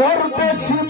করতে শিব